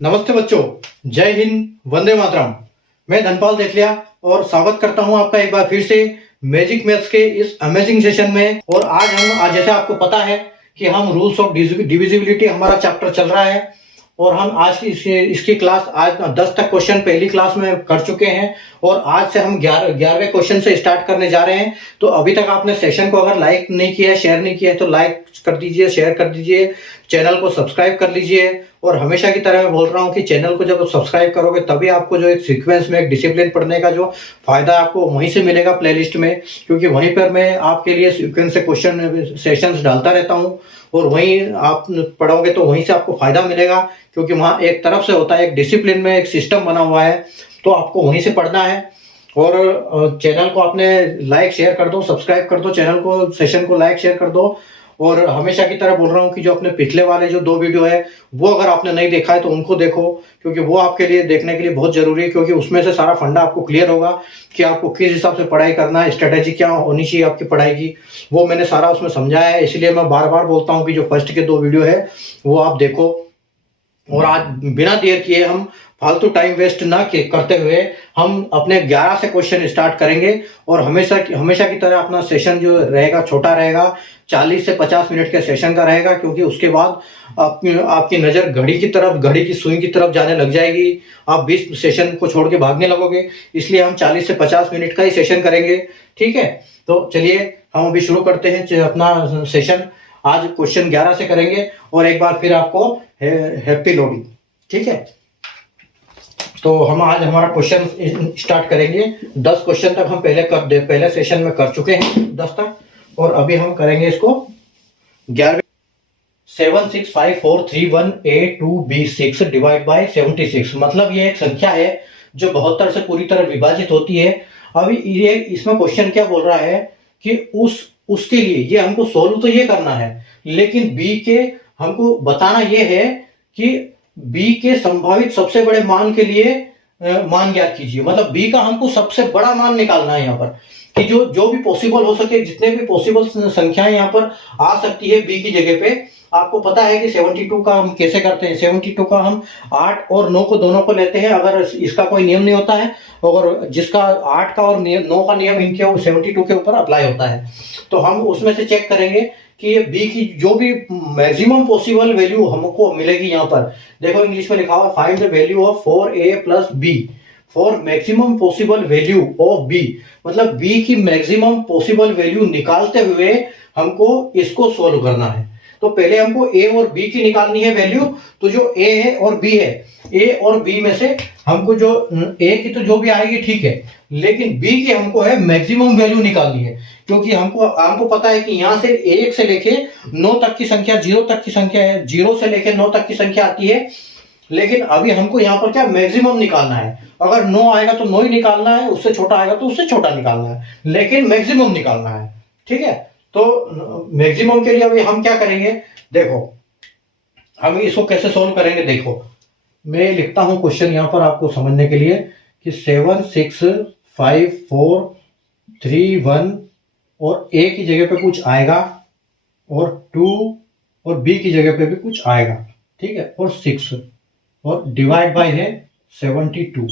नमस्ते बच्चों, जय हिंद, वंदे मातरम। मैं धनपाल देखलिया और स्वागत करता हूं आपका एक बार फिर से मैजिक मैथ्स के इस अमेजिंग सेशन में। और आज जैसे आपको पता है कि हम रूल्स ऑफ डिविजिबिलिटी हमारा चैप्टर चल रहा है और हम आज की इसकी क्लास आज 10 तक क्वेश्चन पहली क्लास में कर चुके हैं और आज से हम 11वें क्वेश्चन से स्टार्ट करने जा रहे हैं। तो अभी तक आपने सेशन को अगर लाइक नहीं किया है, शेयर नहीं किया है तो लाइक कर दीजिए, शेयर कर दीजिए, चैनल को सब्सक्राइब कर लीजिए। और हमेशा की तरह मैं बोल रहा हूँ कि चैनल को जब सब्सक्राइब करोगे तभी आपको जो एक सीक्वेंस में एक डिसिप्लिन पढ़ने का जो फायदा आपको वहीं से मिलेगा प्लेलिस्ट में, क्योंकि वहीं पर मैं आपके लिए सीक्वेंस से क्वेश्चन सेशंस डालता रहता हूँ और वहीं आप पढ़ोगे तो वहीं से आपको फायदा मिलेगा, क्योंकि वहाँ एक तरफ से होता है, एक डिसिप्लिन में एक सिस्टम बना हुआ है, तो आपको वहीं से पढ़ना है। और चैनल को आपने लाइक शेयर कर दो, सब्सक्राइब कर दो चैनल को, सेशन को लाइक शेयर कर दो। और हमेशा की तरह बोल रहा हूँ कि जो अपने पिछले वाले जो 2 वीडियो है वो अगर आपने नहीं देखा है तो उनको देखो, क्योंकि वो आपके लिए देखने के लिए बहुत जरूरी है, क्योंकि उसमें से सारा फंडा आपको क्लियर होगा कि आपको किस हिसाब से पढ़ाई करना है, स्ट्रेटेजी क्या होनी चाहिए आपकी पढ़ाई की, वो मैंने सारा उसमें समझाया है। इसलिए मैं बार बार बोलता हूँ कि जो फर्स्ट के 2 वीडियो है वो आप देखो। और आज बिना देर किए हम फालतू टाइम वेस्ट ना करते हुए हम अपने 11 से क्वेश्चन स्टार्ट करेंगे। और हमेशा की तरह अपना सेशन जो रहेगा छोटा रहेगा, 40 से 50 मिनट के सेशन का रहेगा, क्योंकि उसके बाद आपकी नज़र घड़ी की तरफ, घड़ी की सुई की तरफ जाने लग जाएगी, आप 20 सेशन को छोड़ के भागने लगोगे। इसलिए हम 40 से 50 मिनट का ही सेशन करेंगे, ठीक है। तो चलिए हम अभी शुरू करते हैं अपना सेशन। आज क्वेश्चन 11 से करेंगे और एक बार फिर आपको हैप्पी लोडिंग, ठीक है। तो हम आज हमारा क्वेश्चन स्टार्ट करेंगे। 10 क्वेश्चन तक हम पहले सेशन में कर चुके हैं, 10 तक, और अभी हम करेंगे इसको 11। 765431826 डिवाइड बाय 76, मतलब ये एक संख्या है जो 72 से पूरी तरह विभाजित होती है। अभी ये इसमें क्वेश्चन क्या बोल रहा है कि उसके लिए ये हमको सोल्व तो ये करना है, लेकिन बी के हमको बताना ये है कि बी के संभावित सबसे बड़े मान के लिए मान ज्ञात कीजिए। मतलब बी का हमको सबसे बड़ा मान निकालना है यहाँ पर, कि जो भी पॉसिबल हो सके, जितने भी पॉसिबल संख्याएं यहाँ पर आ सकती है बी की जगह पे। आपको पता है कि 72 का हम कैसे करते हैं। 72 का हम 8 और 9 को दोनों को लेते हैं, अगर इसका कोई नियम नहीं होता है, और जिसका 8 का और 9 का नियम इनके 72 के ऊपर अप्लाई होता है, तो हम उसमें से चेक करेंगे कि ये बी की जो भी मैक्सिमम पॉसिबल वैल्यू हमको मिलेगी। यहाँ पर देखो इंग्लिश में लिखा हुआ find the value of 4a plus b for maximum possible value of b। मतलब b की मैक्सिमम पॉसिबल वैल्यू निकालते हुए हमको इसको सोल्व करना है। तो पहले हमको a और b की निकालनी है वैल्यू। तो जो a है और b है, a और b में से हमको जो a की तो जो भी आएगी ठीक है, लेकिन b की हमको है मैक्सिमम वैल्यू निकालनी है, क्योंकि हमको पता है कि यहाँ से 1 से लेके 9 तक की संख्या, 0 तक की संख्या है, 0 से लेके 9 तक की संख्या आती है। लेकिन अभी हमको यहाँ पर क्या मैक्सिमम निकालना है। अगर 9 आएगा तो 9 ही निकालना है, उससे छोटा आएगा तो उससे छोटा निकालना है, लेकिन मैक्सिमम निकालना है, ठीक है। तो मैक्सिमम के लिए अभी हम क्या करेंगे, देखो हम इसको कैसे सोल्व करेंगे। देखो मैं लिखता हूं क्वेश्चन यहाँ पर आपको समझने के लिए कि 76543 और a की जगह पे कुछ आएगा और 2 और b की जगह पे भी कुछ आएगा, ठीक है, और 6 और डिवाइड बाय है 72,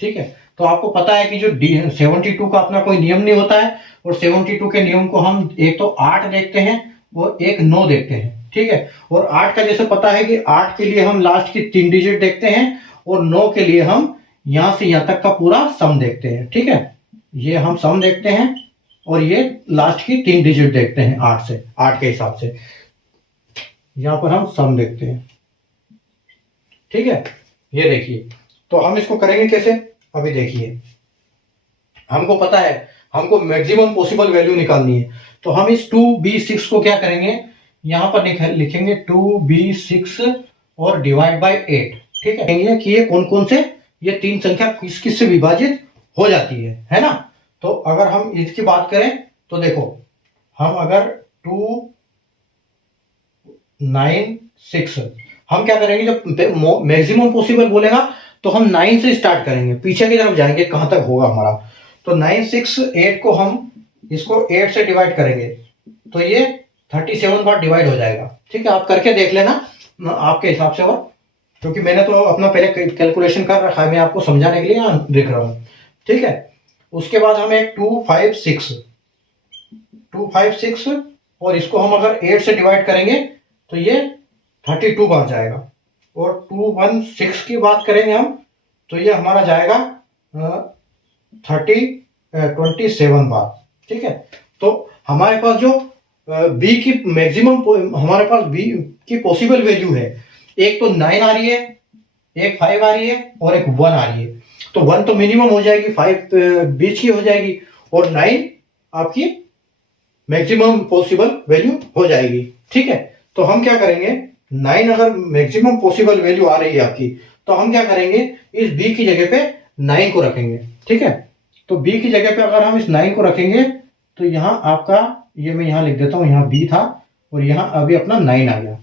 ठीक है। तो आपको पता है कि जो 72 का अपना कोई नियम नहीं होता है, और 72 के नियम को हम एक तो 8 देखते हैं और एक 9 देखते हैं, ठीक है। और 8 का जैसे पता है कि 8 के लिए हम लास्ट की 3 डिजिट देखते हैं और 9 के लिए हम यहां से यहां तक का पूरा सम देखते हैं, ठीक है। ये हम सम देखते हैं और ये लास्ट की 3 डिजिट देखते हैं 8 के हिसाब से। यहां पर हम सम देखते हैं, ठीक है। ये देखिए, तो हम इसको करेंगे कैसे, अभी देखिए। हमको पता है हमको मैक्सिमम पॉसिबल वैल्यू निकालनी है, तो हम इस 2b6 को क्या करेंगे, यहां पर लिखेंगे 2b6 और डिवाइड बाय 8, ठीक है। कि ये कौन कौन से, ये 3 संख्या किस किस से विभाजित हो जाती है ना। तो अगर हम इसकी बात करें तो देखो, हम अगर 2 9 6 हम क्या करेंगे, जब मैक्सिमम पॉसिबल बोलेगा तो हम 9 से स्टार्ट करेंगे, पीछे की तरफ जाएंगे कहां तक होगा हमारा। तो 9 6 8 को हम इसको 8 से डिवाइड करेंगे तो ये 37 बार डिवाइड हो जाएगा, ठीक है। आप करके देख लेना आपके हिसाब से। और क्योंकि मैंने तो अपना पहले कैलकुलेशन कर रखा है, मैं आपको समझाने के लिए यहाँ लिख रहा हूँ। ठीक है, उसके बाद हमें 256 और इसको हम अगर 8 से डिवाइड करेंगे तो ये 32 बार जाएगा, और 216 की बात करेंगे हम तो ये हमारा जाएगा 27 बार। ठीक है, तो हमारे पास जो बी की मैक्सिमम, हमारे पास बी की पॉसिबल वैल्यू है, एक तो 9 आ रही है, एक 5 आ रही है और एक 1 आ रही है। तो 1 तो मिनिमम हो जाएगी, 5 बीच की हो जाएगी और 9 आपकी मैक्सिमम पॉसिबल वैल्यू हो जाएगी। ठीक है, तो हम क्या करेंगे, 9 अगर मैक्सिमम पॉसिबल वैल्यू आ रही है आपकी, तो हम क्या करेंगे, इस बी की जगह पे 9 को रखेंगे। ठीक है, तो बी की जगह पे अगर हम इस 9 को रखेंगे तो यहाँ आपका, ये मैं यहाँ लिख देता हूँ, यहाँ बी था और यहाँ अभी अपना 9 आ गया।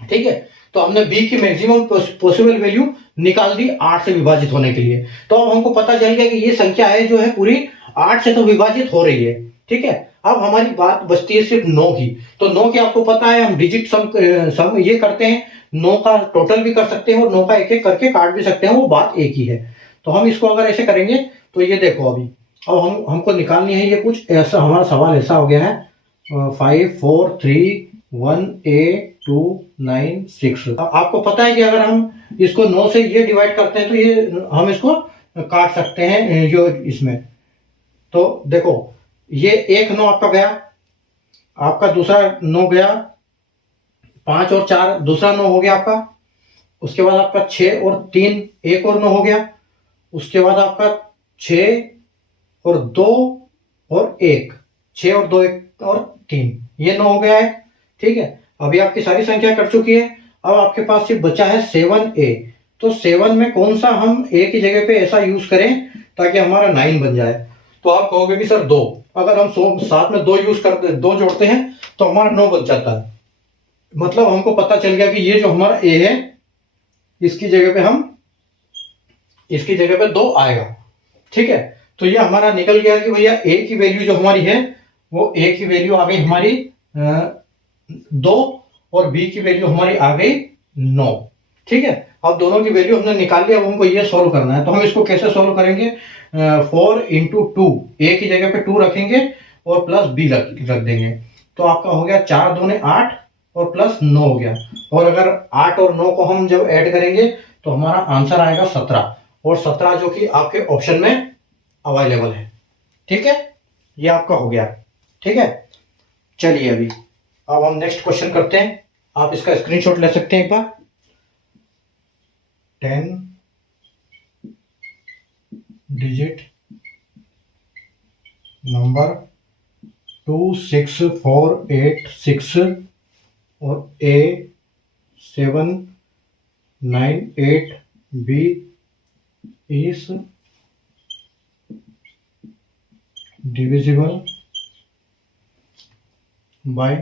ठीक है, तो हमने बी की मैक्सिमम पॉसिबल वैल्यू निकाल दी 8 से विभाजित होने के लिए। तो अब हमको पता चल गया कि ये संख्या है जो है पूरी 8 से तो विभाजित हो रही है। ठीक है, अब हमारी बात बचती है सिर्फ 9 की। तो 9 की आपको पता है, हम डिजिट सम ये करते हैं, 9 का टोटल भी कर सकते हैं और 9 का एक एक करके काट भी सकते हैं, वो बात एक ही है। तो हम इसको अगर ऐसे करेंगे तो ये देखो, अभी अब हमको निकालनी है ये कुछ ऐसा, हमारा सवाल ऐसा हो गया है 5 4 3 1 8 2 9 6। आपको पता है कि अगर हम इसको 9 से ये डिवाइड करते हैं तो ये हम इसको काट सकते हैं जो इसमें। तो देखो, ये एक 9 आपका गया, आपका दूसरा 9 गया, 5 और 4 दूसरा 9 हो गया आपका, उसके बाद आपका 6 और 3 एक और 9 हो गया, उसके बाद आपका 6 और 2 और 1, 6 और 2 1 और 3, ये 9 हो गया है। ठीक है, अभी आपकी सारी संख्या कट चुकी है। अब आपके पास सिर्फ बचा है 7a। तो 7 में कौन सा हम a की जगह पे ऐसा यूज करें ताकि हमारा 9 बन जाए। तो आप कहोगे कि सर 2, अगर हम साथ में 2 यूज करते, 2 जोड़ते हैं तो हमारा 9 बन जाता है। मतलब हमको पता चल गया कि ये जो हमारा a है, इसकी जगह पे 2 आएगा। ठीक है, तो ये हमारा निकल गया कि भैया a की वैल्यू जो हमारी है वो a की वैल्यू आ गई हमारी 2 और b की वैल्यू हमारी आ गई 9। ठीक है, अब दोनों की वैल्यू हमने निकाल लिया, अब हमको ये सॉल्व करना है। तो हम इसको कैसे सॉल्व करेंगे, 4 इंटू 2, a की जगह पे 2 रखेंगे और प्लस b रख देंगे। तो आपका हो गया 4 दूने 8 और प्लस 9 हो गया। और अगर 8 और 9 को हम जब ऐड करेंगे तो हमारा आंसर आएगा 17, और 17 जो कि आपके ऑप्शन में अवेलेबल है। ठीक है, ये आपका हो गया। ठीक है, चलिए अभी अब हम नेक्स्ट क्वेश्चन करते हैं। आप इसका स्क्रीनशॉट ले सकते हैं एक बार। 10 डिजिट नंबर 26486 और A798B is divisible by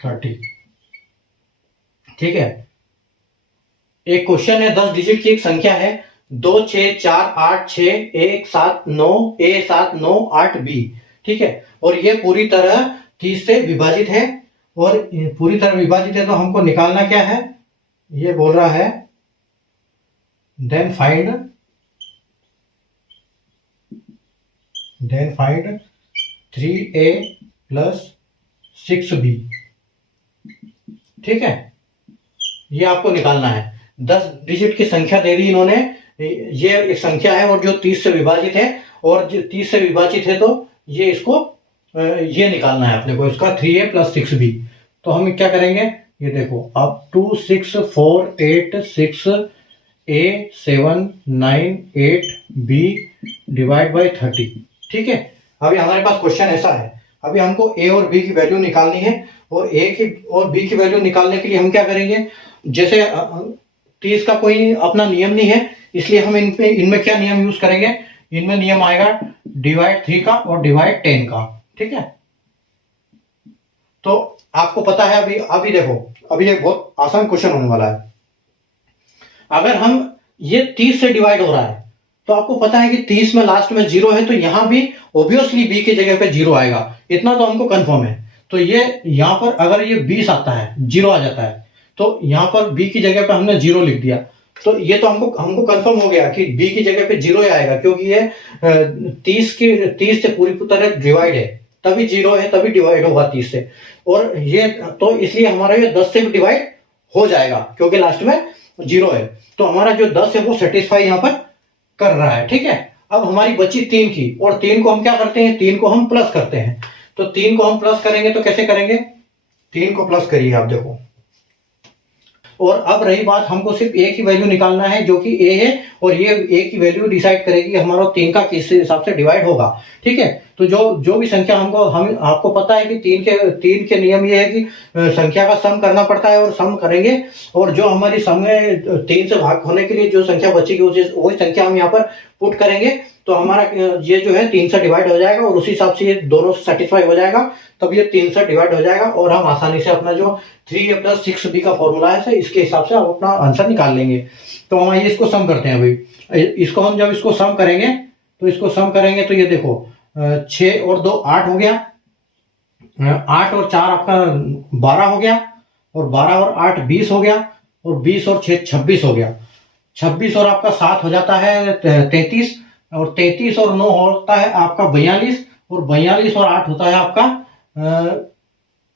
30। ठीक है, एक क्वेश्चन है, 10 डिजिट की एक संख्या है 2 6 4 8 6 1 7 9 A 7 9 8 B। ठीक है, और ये पूरी तरह 30 से विभाजित है, और पूरी तरह विभाजित है तो हमको निकालना क्या है, ये बोल रहा है then find 3A plus 6B। ठीक है, ये आपको निकालना है। 10 डिजिट की संख्या दे दी इन्होंने, ये एक संख्या है और जो 30 से विभाजित है, और जो 30 से विभाजित है तो ये इसको ये निकालना है अपने को, इसका 3A प्लस 6B। तो हम क्या करेंगे, ये देखो, अब 26486 A798B डिवाइड बाई 30। ठीक है, अभी हमारे पास क्वेश्चन ऐसा है, अभी हमको A और B की वैल्यू निकालनी है, और A की और B की वैल्यू निकालने के लिए हम क्या करेंगे, जैसे 30 का कोई अपना नियम नहीं है, इसलिए हम इनमें क्या नियम यूज करेंगे, इनमें नियम आएगा डिवाइड 3 का और डिवाइड 10 का। ठीक है, तो आपको पता है, अभी देखो, अभी एक बहुत आसान क्वेश्चन होने वाला है। अगर हम ये 30 से डिवाइड हो रहा है तो आपको पता है कि 30 में लास्ट में 0 है, तो यहां भी ऑब्वियसली b की जगह पे 0 आएगा, इतना तो हमको कंफर्म है। तो ये यहां पर अगर ये 20 आता है, 0 आ जाता है, तो यहाँ पर b की जगह पे हमने 0 लिख दिया, तो ये तो हमको कंफर्म हो गया कि b की जगह पे 0 ही आएगा, क्योंकि ये 30 से पूरी तरह डिवाइड है, तभी 0 है, तभी डिवाइड होगा 30 से। और ये तो इसलिए हमारा ये 10 से भी डिवाइड हो जाएगा, क्योंकि लास्ट में 0 है। तो हमारा जो 10 है वो सेटिस्फाई यहाँ पर कर रहा है। ठीक है, अब हमारी बची 3 की, और 3 को हम क्या करते हैं, 3 को हम प्लस करते हैं। तो 3 को हम प्लस करेंगे तो कैसे करेंगे, 3 को प्लस करिए आप, देखो। और अब रही बात, हमको सिर्फ a की वैल्यू निकालना है जो कि a है, और ये a की वैल्यू डिसाइड करेगी हमारा 3 का किस हिसाब से डिवाइड होगा। ठीक है, तो जो भी संख्या हम आपको पता है कि 3 के नियम ये है कि संख्या का सम करना पड़ता है, और सम करेंगे, और जो हमारी सम में 3 से भाग होने के लिए जो संख्या बचेगी वही संख्या हम यहाँ पर पुट करेंगे। तो हमारा ये जो है 3 से डिवाइड हो जाएगा, और उसी हिसाब से ये दोनों से सेटिस्फाई हो जाएगा, तब ये 3 से डिवाइड हो जाएगा, और हम आसानी से अपना जो 3a + 6b का फॉर्मूला है इसके हिसाब से हम अपना आंसर निकाल लेंगे। तो हम आइए इसको सम करते हैं भाई। इसको हम जब इसको सम करेंगे तो ये देखो 6 और 2 8 हो गया, 8 और 4 आपका 12 हो गया, और 12 और 8 20 हो गया, और 20 और 6 26 हो गया, 26 और आपका 7 हो जाता है 33, और 33 और 9 होता है आपका 42, और 42 और 8 होता है आपका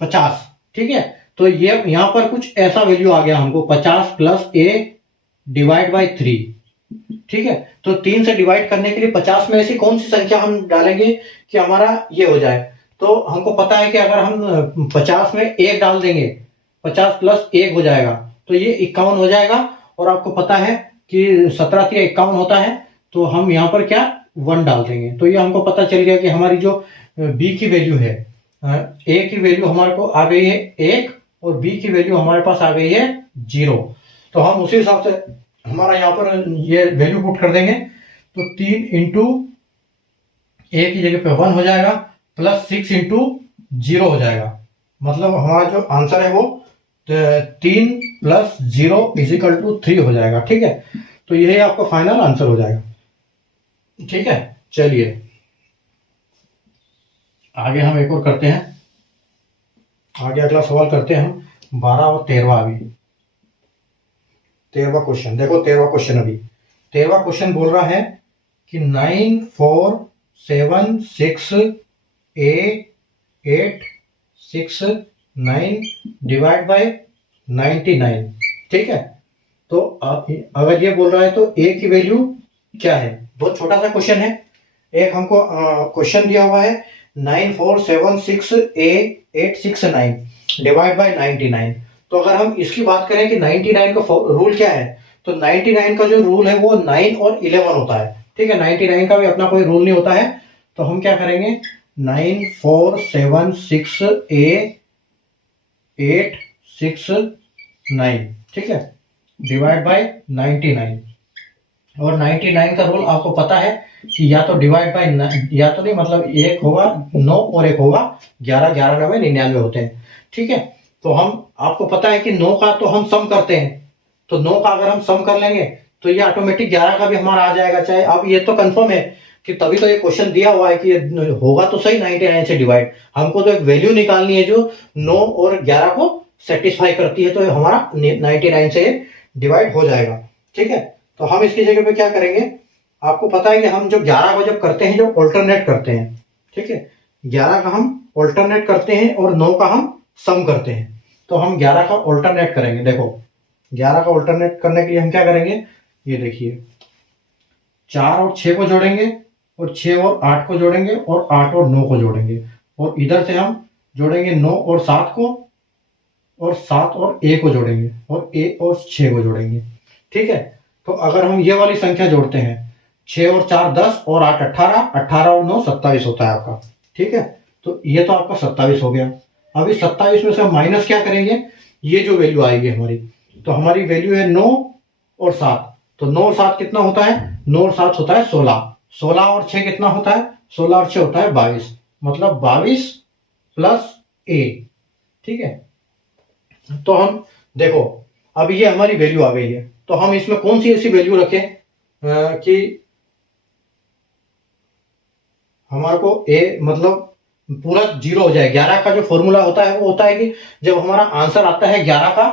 50। ठीक है, तो ये यहाँ पर कुछ ऐसा वैल्यू आ गया हमको, 50 + a / 3। ठीक है, तो 3 से डिवाइड करने के लिए 50 में ऐसी कौन सी संख्या हम डालेंगे कि हमारा ये हो जाए। तो हमको पता है कि अगर हम 50 में 1 डाल देंगे, 50 + 1 हो जाएगा, तो ये 51 हो जाएगा। और आपको पता है कि 17 × 3 = 51 होता है, तो हम यहाँ पर क्या 1 डाल देंगे। तो ये हमको पता चल गया कि हमारी जो b की वैल्यू है, a की वैल्यू हमारे को आ गई है 1, और b की वैल्यू हमारे पास आ गई है 0। तो हम उसी हिसाब से हमारा यहाँ पर ये वैल्यू पुट कर देंगे, तो 3 × a की जगह पे 1 हो जाएगा, + 6 × 0 हो जाएगा। मतलब हमारा जो आंसर है वो 3 + 0 = 3 हो जाएगा। ठीक है, तो यही आपका फाइनल आंसर हो जाएगा। ठीक है, चलिए आगे हम एक और करते हैं। आगे अगला सवाल करते हैं हम 12 और 13वां। अभी 13वां क्वेश्चन देखो, 13वां क्वेश्चन अभी 13वां क्वेश्चन बोल रहा है कि 9 4 7 6 a 8 6 9 / 99। ठीक है, तो अगर ये बोल रहा है तो a की वैल्यू क्या है। बहुत छोटा सा क्वेश्चन है। एक हमको क्वेश्चन दिया हुआ है 9 4 7 6 a 8 6 9 / 99। तो अगर हम इसकी बात करें कि 99 का रूल क्या है, तो 99 का जो रूल है वो 9 और 11 होता है। ठीक है, 99 का भी अपना कोई रूल नहीं होता है। तो हम क्या करेंगे, 9 4 7 6 a 8 6 9, ठीक है, / 99। और 99 का रूल आपको पता है कि या तो डिवाइड बाय या तो नहीं, मतलब एक होगा 9 और एक होगा 11, 11 9 99 होते हैं। ठीक है, तो हम आपको पता है कि 9 का तो हम सम करते हैं, तो 9 का अगर हम सम कर लेंगे तो ये ऑटोमेटिक 11 का भी हमारा आ जाएगा। चाहे अब ये तो कंफर्म है कि तभी तो ये क्वेश्चन दिया हुआ है कि होगा तो सही 99 से डिवाइड। हमको तो एक वैल्यू निकालनी है जो 9 और 11 को सेटिस्फाई करती है, तो हमारा 99 से डिवाइड हो जाएगा। ठीक है, तो हम इसकी जगह पे क्या करेंगे, आपको पता है कि हम जो 11 को जब करते हैं, जो ऑल्टरनेट करते हैं, ठीक है, 11 का हम ऑल्टरनेट करते हैं और 9 का हम सम करते हैं। तो हम 11 का ऑल्टरनेट करेंगे। देखो 11 का ऑल्टरनेट करने के लिए हम क्या करेंगे, ये देखिए 4 और 6 को जोड़ेंगे, और 6 और 8 को जोड़ेंगे, और 8 और 9 को जोड़ेंगे, और इधर से हम जोड़ेंगे 9 और 7 को, और 7 और a को जोड़ेंगे, और a और 6 को जोड़ेंगे। ठीक है, तो अगर हम ये वाली संख्या जोड़ते हैं, 6 और 4 10, और 8 18, 18 और 9 27 होता है आपका। ठीक है, तो ये तो आपका 27 हो गया। अभी 27 में से हम माइनस क्या करेंगे, ये जो वैल्यू आएगी हमारी, तो हमारी वैल्यू है 9 और 7। तो 9 और 7 कितना होता है, 9 और 7 होता है 16। 16 और 6 कितना होता है, 16 और 6 होता है 22, मतलब 22 + a। ठीक है, तो हम देखो अब ये हमारी वैल्यू आ गई है, तो हम इसमें कौन सी ऐसी वैल्यू रखें कि हमारे को a मतलब पूरा 0 हो जाए। 11 का जो फॉर्मूला होता है वो होता है कि जब हमारा आंसर आता है 11 का,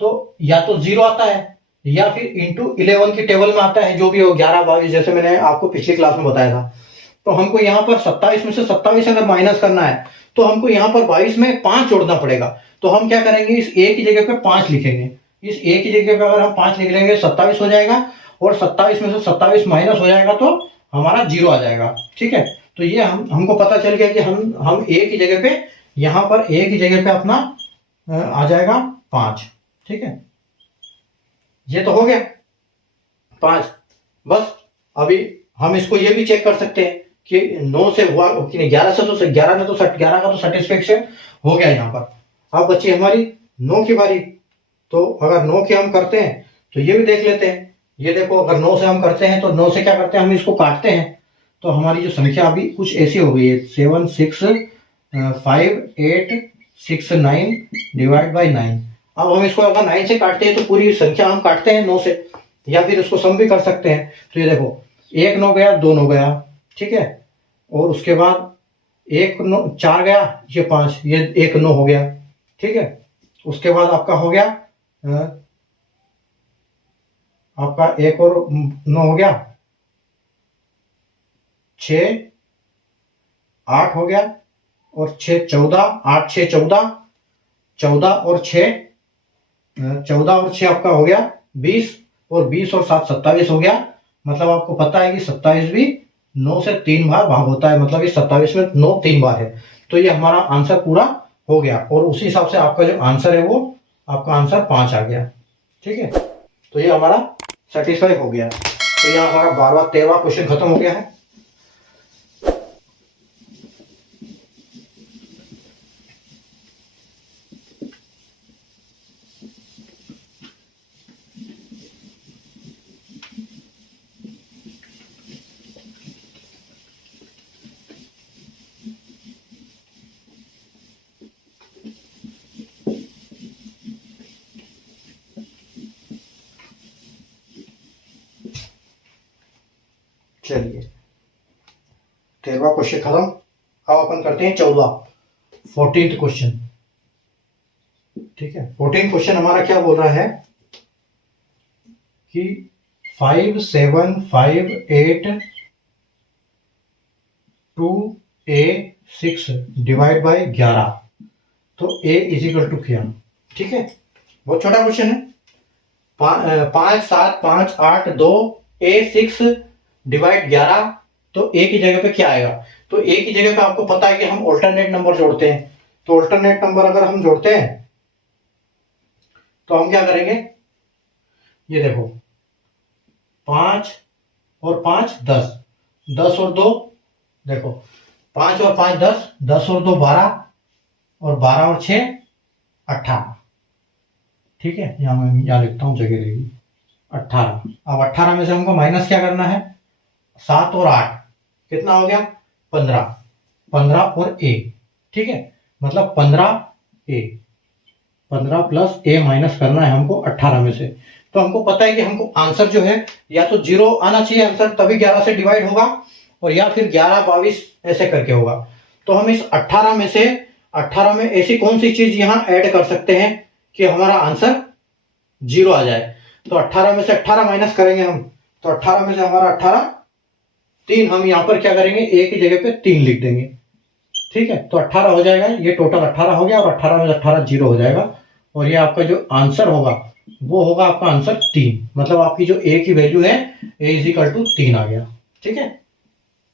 तो या तो 0 आता है या फिर इंटू 11 की टेबल में आता है, जो भी हो 11 22, जैसे मैंने आपको पिछली क्लास में बताया था। तो हमको यहाँ पर 27 में से 27 अगर माइनस करना है तो हमको यहाँ पर 22 में 5 जोड़ना पड़ेगा। तो हम क्या करेंगे, इस ए की जगह पे 5 लिखेंगे। इस ए की जगह पे अगर हम 5 लिख लेंगे 27 हो जाएगा, और 27 में से 27 माइनस हो जाएगा तो हमारा 0 आ जाएगा। ठीक है, तो ये हमको पता चल गया कि हम ए की जगह पे, यहाँ पर ए की जगह पे अपना आ जाएगा 5। ठीक है, ये तो हो गया 5। बस अभी हम इसको ये भी चेक कर सकते हैं कि 9 से हुआ कि नहीं, 11 से, तो 11 का तो सेटिस्फेक्शन हो गया यहाँ पर। अब बची हमारी 9 की बारी। तो अगर 9 की हम करते हैं तो ये भी देख लेते हैं। ये देखो, अगर 9 से हम करते हैं तो 9 से क्या करते हैं, हम इसको काटते हैं। तो हमारी जो संख्या अभी कुछ ऐसी हो गई है, 7 6 5 8 6 9 डिवाइड बाई 9। अब हम इसको अगर 9 से काटते हैं तो पूरी संख्या हम काटते हैं 9 से, या फिर इसको सम भी कर सकते हैं। तो ये देखो, 1 9 गया, 2 9 गया। ठीक है, और उसके बाद 1 9 4 गया, ये 5, ये 1 9 हो गया। ठीक है, उसके बाद आपका हो गया आपका 1 और 9 हो गया, 6 8 हो गया, और 6 14, 8 6 14, 14 और 6 14 और 6 आपका हो गया 20, और 20 और 7 27 हो गया। मतलब आपको पता है कि 27 भी 9 से 3 बार भाग होता है, मतलब ये 27 में 9 3 बार है। तो ये हमारा आंसर पूरा हो गया, और उसी हिसाब से आपका जो आंसर है वो आपका आंसर 5 आ गया। ठीक है, तो ये हमारा सेटिस्फाई हो गया। तो यहाँ हमारा 12वां 13वां क्वेश्चन खत्म हो गया है। चलिए, 13वां क्वेश्चन खत्म। अब अपन करते हैं 14th क्वेश्चन। ठीक है, 14th क्वेश्चन हमारा क्या बोल रहा है कि 5 7 5 8 2 a 6 डिवाइड बाई 11। तो a इज इक्वल टू क्या। ठीक है, बहुत छोटा क्वेश्चन है। 5 7 5 8 2 a 6 डिवाइड 11। तो a की जगह पे क्या आएगा, तो a की जगह पे आपको पता है कि हम ऑल्टरनेट नंबर जोड़ते हैं। तो ऑल्टरनेट नंबर अगर हम जोड़ते हैं तो हम क्या करेंगे, ये देखो, 5 और 5 10, 10 और 2, देखो 5 और 5 10, 10 और 2 12, और 12 और 6 18। ठीक है, यहां मैं यहां लिखता हूं, जगह रहेगी 18। अब 18 में से हमको माइनस क्या करना है, 7 और 8 कितना हो गया 15, 15 और a। ठीक है, मतलब 15 प्लस a माइनस करना है हमको 18 में से। तो हमको पता है कि हमको आंसर जो है या तो 0 आना चाहिए आंसर, तभी 11 से डिवाइड होगा, और या फिर 11 22 ऐसे करके होगा। तो हम इस 18 में से, 18 में ऐसी कौन सी चीज यहां ऐड कर सकते हैं कि हमारा आंसर 0 आ जाए। तो 18 में से 18 माइनस करेंगे हम, तो 18 में से हमारा 18 3, हम यहां पर क्या करेंगे, a की जगह पे 3 लिख देंगे। ठीक है, तो 18 हो जाएगा, ये टोटल 18 हो गया, और 18 में से 18 0 हो जाएगा, और ये आपका जो आंसर होगा वो होगा आपका आंसर 3। मतलब आपकी जो a की वैल्यू है a इज इक्वल टू 3 आ गया। ठीक है,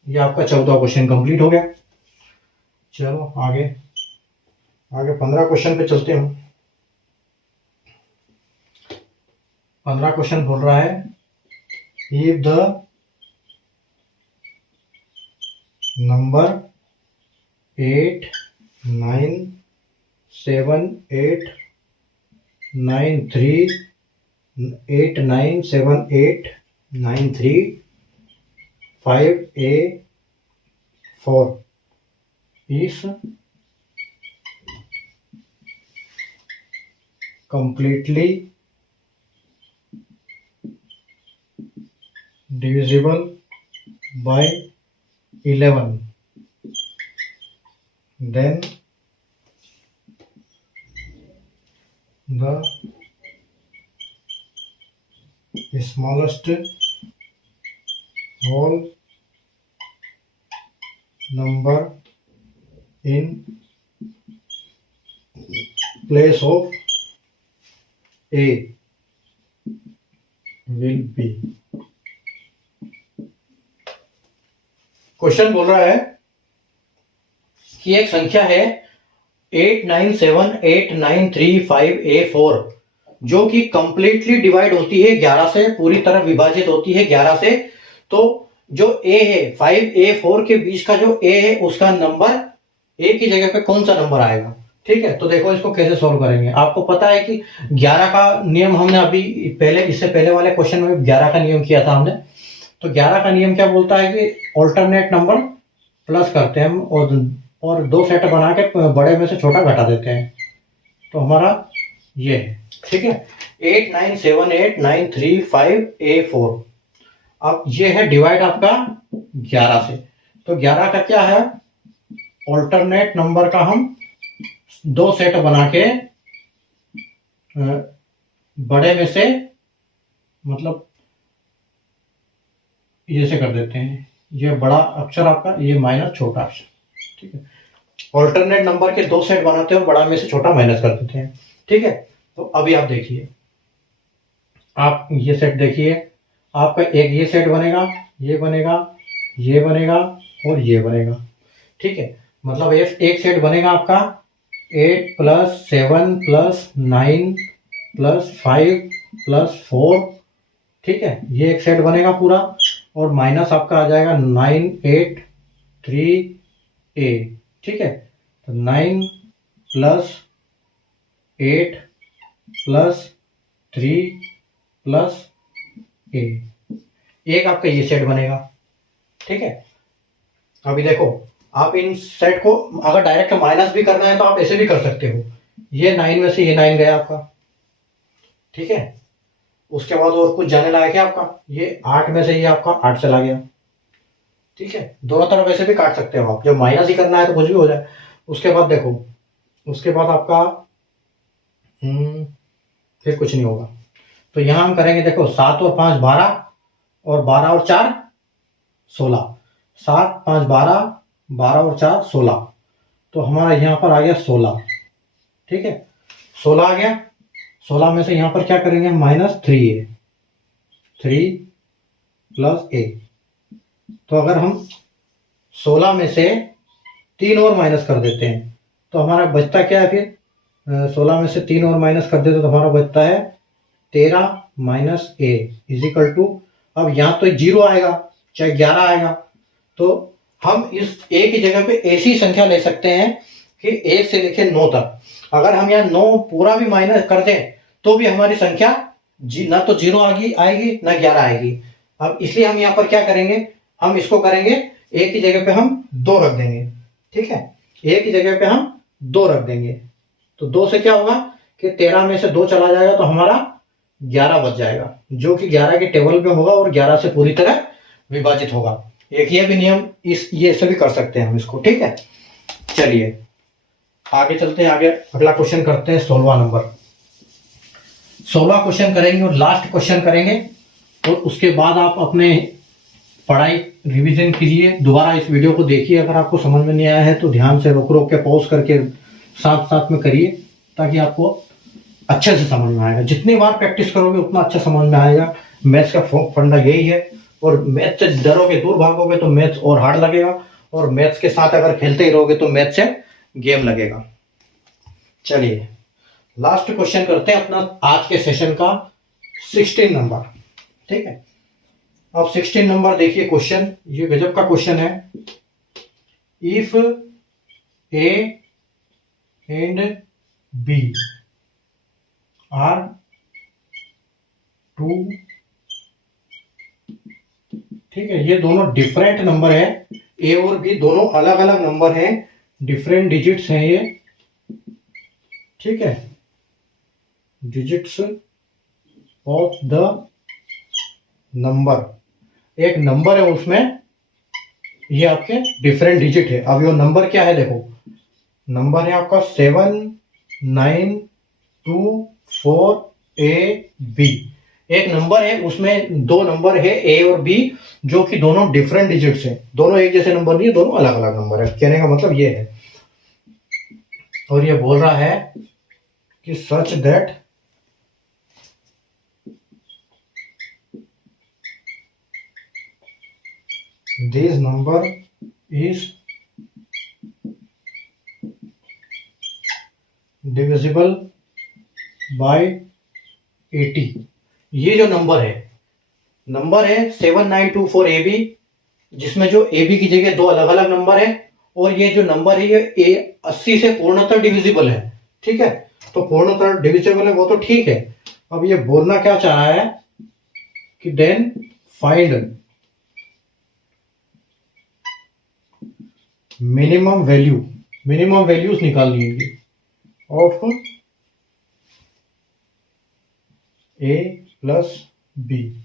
ये आपका 14वां क्वेश्चन कंप्लीट हो गया। चलो आगे 15 क्वेश्चन पे चलते हैं। 15 क्वेश्चन बोल रहा है, if the number 8 9 7 8 9 3 8 9 7 8 9 3 5 a 4 is completely divisible by 11, then the smallest whole number in place of a will be. Question बोल रहा है कि एक संख्या है 89789358A4 जो कि कंप्लीटली डिवाइड होती है 11 से, पूरी तरह विभाजित होती है 11 से। तो जो A है 5A4 के बीच का जो A है उसका नंबर A की जगह पे कौन सा नंबर आएगा। ठीक है, तो देखो इसको कैसे सॉल्व करेंगे। आपको पता है कि 11 का नियम हमने अभी पहले, इससे पहले वाले क्वेश्चन में 11 का नियम किया था हमने। तो 11 का नियम क्या बोलता है कि ऑल्टरनेट नंबर प्लस करते हैं हम और दो सेट बना के बड़े में से छोटा घटा देते हैं। तो हमारा ये है, ठीक है, 89789358A4। अब ये है डिवाइड आपका 11 से। तो 11 का क्या है, ऑल्टरनेट नंबर का हम दो सेट बना के बड़े में से, मतलब ये से कर देते हैं। ये बड़ा अक्षर आपका, ये माइनस छोटा अक्षर। ठीक है, ऑल्टरनेट नंबर के दो सेट बनाते हैं और बड़ा में से छोटा माइनस कर देते हैं। ठीक है, तो अभी आप देखिए, आप ये सेट देखिए, आपका एक ये सेट बनेगा, ये बनेगा, ये बनेगा और ये बनेगा। ठीक है, मतलब एक सेट बनेगा आपका 8 + 7 + 9 + 5 + 4। ठीक है, ये एक सेट बनेगा पूरा और माइनस आपका आ जाएगा 983A। ठीक है, तो 9 + 8 + 3 + A, एक आपका ये सेट बनेगा। ठीक है, अभी देखो, आप इन सेट को अगर डायरेक्ट माइनस भी करना है तो आप ऐसे भी कर सकते हो। ये 9 में से ये 9 गया आपका। ठीक है, उसके बाद और कुछ जाने लायक है आपका, ये 8 में से ये आपका 8 चला गया। ठीक है, दोनों तरफ ऐसे भी काट सकते हो आप, जब माइनस ही करना है तो कुछ भी हो जाए। उसके बाद देखो, उसके बाद आपका फिर कुछ नहीं होगा। तो यहां हम करेंगे, देखो 7 और 5 12 और 12 और 4 16। 7 5 12, 12 और 4 16। तो हमारा यहाँ पर आ गया 16। ठीक है, 16 आ गया। 16 में से यहाँ पर क्या करेंगे, -3A, 3 + A। तो अगर हम 16 में से 3 और माइनस कर देते हैं तो हमारा बचता क्या है फिर, 16 में से 3 और माइनस कर देते तो हमारा बचता है 13 - A = अब यहाँ तो 0 आएगा चाहे 11 आएगा। तो हम इस A की जगह पे ऐसी संख्या ले सकते हैं कि 1 से लेकर 9 तक। अगर हम यहाँ 9 पूरा भी माइनस कर दें तो भी हमारी संख्या ना तो 0 आएगी ना 11 आएगी। अब इसलिए हम यहाँ पर क्या करेंगे, हम इसको करेंगे A की जगह पे हम 2 रख देंगे। ठीक है, A की जगह पे हम 2 रख देंगे। तो 2 से क्या होगा कि 13 में से 2 चला जाएगा तो हमारा 11 बच जाएगा, जो कि 11 के टेबल पे होगा और 11 से पूरी तरह विभाजित होगा। एक ये भी नियम ये से भी कर सकते हैं हम इसको। ठीक है, चलिए आगे चलते हैं। आगे अगला क्वेश्चन करते हैं, 16वां नंबर। 16वां क्वेश्चन करेंगे और लास्ट क्वेश्चन करेंगे, और उसके बाद आप अपने पढ़ाई रिवीजन कीजिए। दोबारा इस वीडियो को देखिए, अगर आपको समझ में नहीं आया है तो ध्यान से रोक के पॉज करके साथ साथ में करिए, ताकि आपको अच्छे से समझ में आएगा। जितनी बार प्रैक्टिस करोगे उतना अच्छा समझ में आएगा। मैथ्स का फंडा यही है, और मैथ्स से डरोगे, दूर भागोगे तो मैथ्स और हार्ड लगेगा, और मैथ्स के साथ अगर खेलते ही रहोगे तो मैथ्स से गेम लगेगा। चलिए लास्ट क्वेश्चन करते हैं अपना आज के सेशन का, 16 नंबर। ठीक है, अब 16 नंबर देखिए क्वेश्चन, ये गजब का क्वेश्चन है। If A and B are 2, ठीक है, ये दोनों डिफरेंट नंबर है। A और B दोनों अलग अलग नंबर हैं, डिफरेंट डिजिट्स हैं ये। ठीक है, डिजिट्स ऑफ द नंबर, एक नंबर है उसमें ये आपके डिफरेंट डिजिट है। अब ये नंबर क्या है, देखो नंबर है आपका 7 9 2 4 A B। एक नंबर है उसमें दो नंबर है ए और बी, जो कि दोनों डिफरेंट डिजिट्स हैं, दोनों एक जैसे नंबर नहीं है, दोनों अलग अलग नंबर है। कहने का मतलब ये है, और ये बोल रहा है कि such that this number is divisible by 80। ये जो नंबर है 7924AB, जिसमें जो ए बी की जगह दो अलग अलग नंबर है, और ये जो नंबर है ये 80 से पूर्णतः डिविजिबल है। ठीक है, तो पूर्णतः डिविजिबल है वो तो ठीक है। अब ये बोलना क्या चाह रहा है कि देन फाइंड मिनिमम वैल्यूज निकालनी है ऑफ ए प्लस बी।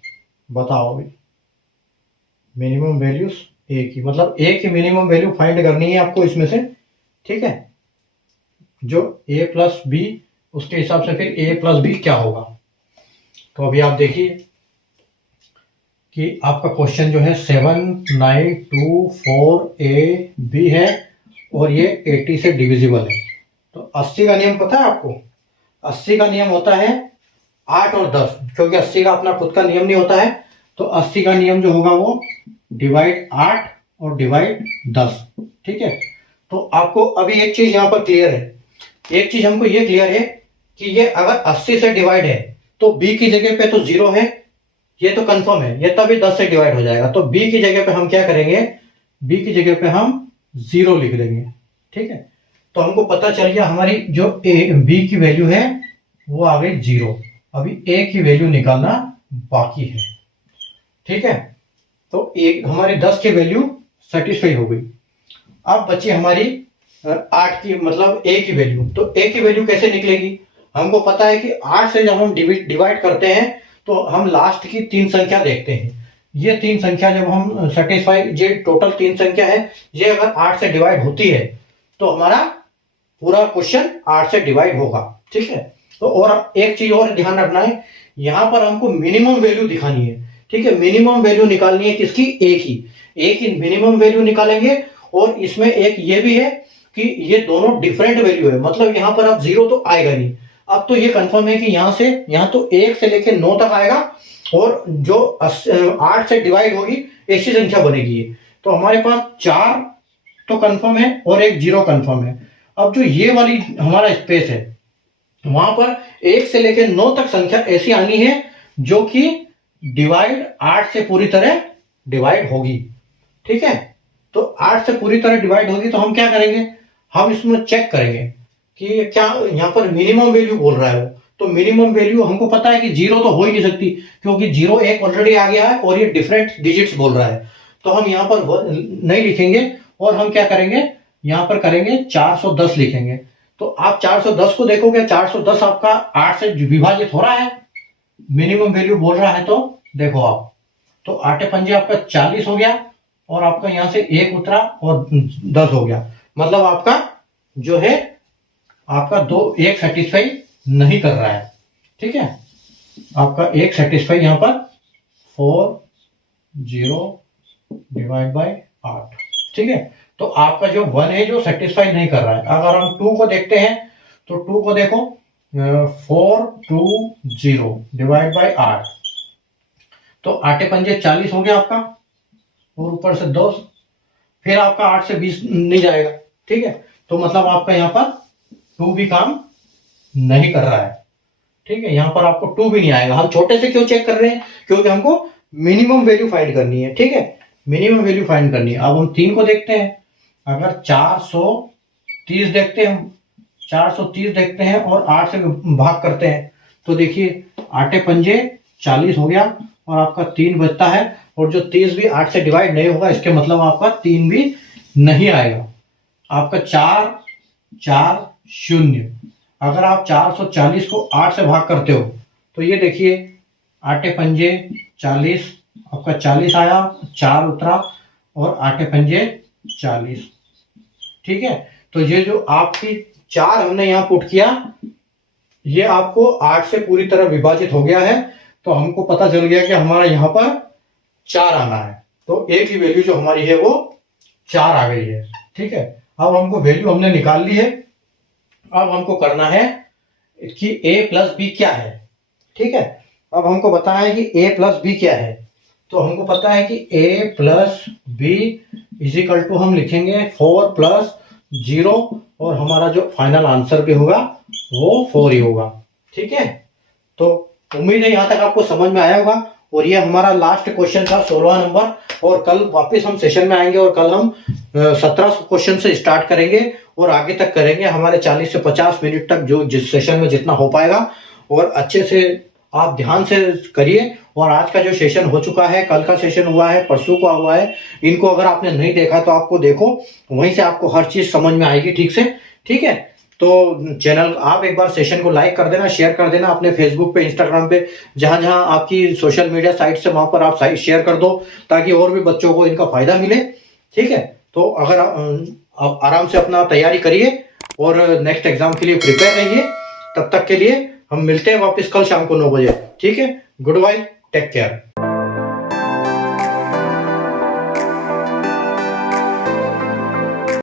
बताओ भाई, मिनिमम वैल्यूज ए की, मतलब ए की मिनिमम वैल्यू फाइंड करनी है आपको इसमें से। ठीक है, जो ए प्लस बी, उसके हिसाब से फिर ए प्लस बी क्या होगा। तो अभी आप देखिए कि आपका क्वेश्चन जो है 7924AB है, और ये 80 से डिविजिबल है। तो 80 का नियम पता है आपको? 80 का नियम होता है 8 और 10, क्योंकि 80 का अपना खुद का नियम नहीं होता है। तो 80 का नियम जो होगा वो डिवाइड 8 और डिवाइड 10। ठीक है, तो आपको अभी एक चीज यहां पर क्लियर है, एक चीज हमको ये क्लियर है कि ये अगर 80 से डिवाइड है तो बी की जगह पे तो 0 है, ये तो कंफर्म है, ये तभी 10 से डिवाइड हो जाएगा। तो बी की जगह पे हम क्या करेंगे, बी की जगह पे हम 0 लिख देंगे। ठीक है, तो हमको पता चल गया हमारी जो बी की वैल्यू है वो आ गई 0। अभी ए की वैल्यू निकालना बाकी है। ठीक है, तो एक हमारी 10 की वैल्यू सेटिस्फाई हो गई। अब बची हमारी 8 की, मतलब ए की वैल्यू। तो ए की वैल्यू कैसे निकलेगी? हमको पता है कि 8 से जब हम डिवाइड करते हैं तो हम लास्ट की 3 संख्या देखते हैं। ये 3 संख्या जब हम सेटिस्फाई, ये टोटल 3 संख्या है, ये अगर 8 से डिवाइड होती है तो हमारा पूरा क्वेश्चन 8 से डिवाइड होगा। ठीक है, तो और एक चीज और ध्यान रखना है, यहां पर हमको मिनिमम वैल्यू दिखानी है। ठीक है, मिनिमम वैल्यू निकालनी है किसकी? ए की मिनिमम वैल्यू निकालेंगे। और इसमें एक ये भी है कि ये दोनों डिफरेंट वैल्यू है, मतलब यहां पर अब 0 तो आएगा नहीं। अब तो ये कंफर्म है कि यहां तो 1 से लेकर 9 तक आएगा, और जो 8 से डिवाइड होगी ऐसी संख्या बनेगी ये। तो हमारे पास 4 तो कंफर्म है और एक 0 कंफर्म है। अब जो ये वाली हमारा स्पेस है, वहां पर 1 से लेकर 9 तक संख्या ऐसी आनी है जो कि डिवाइड 8 से पूरी तरह डिवाइड होगी। ठीक है, तो 8 से पूरी तरह डिवाइड होगी, तो हम क्या करेंगे, हम इसमें चेक करेंगे कि क्या यहां पर मिनिमम वैल्यू बोल रहा है वो। तो मिनिमम वैल्यू हमको पता है कि 0 तो हो ही नहीं सकती, क्योंकि 0 एक ऑलरेडी आ गया है और ये डिफरेंट डिजिट्स बोल रहा है। तो हम यहां पर नहीं लिखेंगे, और हम क्या करेंगे, यहां पर करेंगे 410 लिखेंगे। तो आप 410 को देखोगे, 410 आपका 8 से विभाजित हो रहा है, मिनिमम वैल्यू बोल रहा है। तो देखो आप, तो 8 पंजे आपका 40 हो गया, और आपका यहां से 1 उतरा और 10 हो गया। मतलब आपका जो है, आपका 1 सेटिस्फाई नहीं कर रहा है। ठीक है, आपका 1 सेटिस्फाई यहां पर 40 डिवाइड बाय 8। ठीक है, तो आपका जो 1 है जो सेटिस्फाई नहीं कर रहा है। अगर हम 2 को देखते हैं तो 2 को देखो, 420 डिवाइड बाय 8, तो 8 पंजे 40 हो गया आपका, और ऊपर से 2, फिर आपका 8 से 20 नहीं जाएगा। ठीक है, तो मतलब आपका यहाँ पर 2 भी काम नहीं कर रहा है। ठीक है, यहाँ पर आपको 2 भी नहीं आएगा। हम छोटे से क्यों चेक कर रहे हैं? क्योंकि हमको मिनिमम वैल्यू फाइंड करनी है। ठीक है, मिनिमम वैल्यू फाइंड करनी है। अब हम 3 को देखते हैं, अगर 430 देखते हैं, हम 430 देखते हैं और 8 से भाग करते हैं, तो देखिए 8 पंजे 40 हो गया, और आपका 3 बचता है, और जो 30 भी 8 से डिवाइड नहीं होगा, इसके मतलब आपका 3 भी नहीं आएगा। आपका 4 4 0। अगर आप 440 को 8 से भाग करते हो तो ये देखिए 8 पंजे 40, आपका 40 आया, 4 उतरा, और 8 पंजे 40। ठीक है, तो ये जो आपकी 4 हमने यहां पुट किया, ये आपको 8 से पूरी तरह विभाजित हो गया है। तो तो हमको पता चल गया कि हमारा यहाँ पर 4 आना है। तो ए की वैल्यू जो हमारी है वो 4 आ गई है। ठीक है, अब हमको वैल्यू हमने निकाल ली है। अब हमको करना है कि a प्लस बी क्या है। ठीक है, अब हमको बताना है कि a प्लस बी क्या है। तो हमको पता है कि a plus B is equal to हम लिखेंगे 4 प्लस 0 और हमारा जो फाइनल आंसर भी होगा वो 4 ही होगा। ठीक है, तो उम्मीद है यहाँ तक आपको समझ में आया होगा। और ये हमारा लास्ट क्वेश्चन था 16वां नंबर। और कल वापस हम सेशन में आएंगे और कल हम 17 क्वेश्चन से स्टार्ट करेंगे और आगे तक करेंगे। हमारे 40 से 50 मिनट तक जो जिस सेशन में जितना हो पाएगा। और अच्छे से आप ध्यान से करिए। और आज का जो सेशन हो चुका है, कल का सेशन हुआ है, परसों का हुआ है, इनको अगर आपने नहीं देखा तो आपको देखो, वहीं से आपको हर चीज समझ में आएगी ठीक से। ठीक है, तो चैनल आप एक बार सेशन को लाइक कर देना, शेयर कर देना अपने फेसबुक पे, इंस्टाग्राम पे, जहां जहां आपकी सोशल मीडिया साइट से वहां पर आप साइट शेयर कर दो ताकि और भी बच्चों को इनका फायदा मिले। ठीक है, तो अगर आप आराम से अपना तैयारी करिए और नेक्स्ट एग्जाम के लिए प्रिपेयर रहिए। तब तक के लिए हम मिलते हैं वापस कल शाम को 9 बजे। ठीक है, गुड बाय, टेक केयर।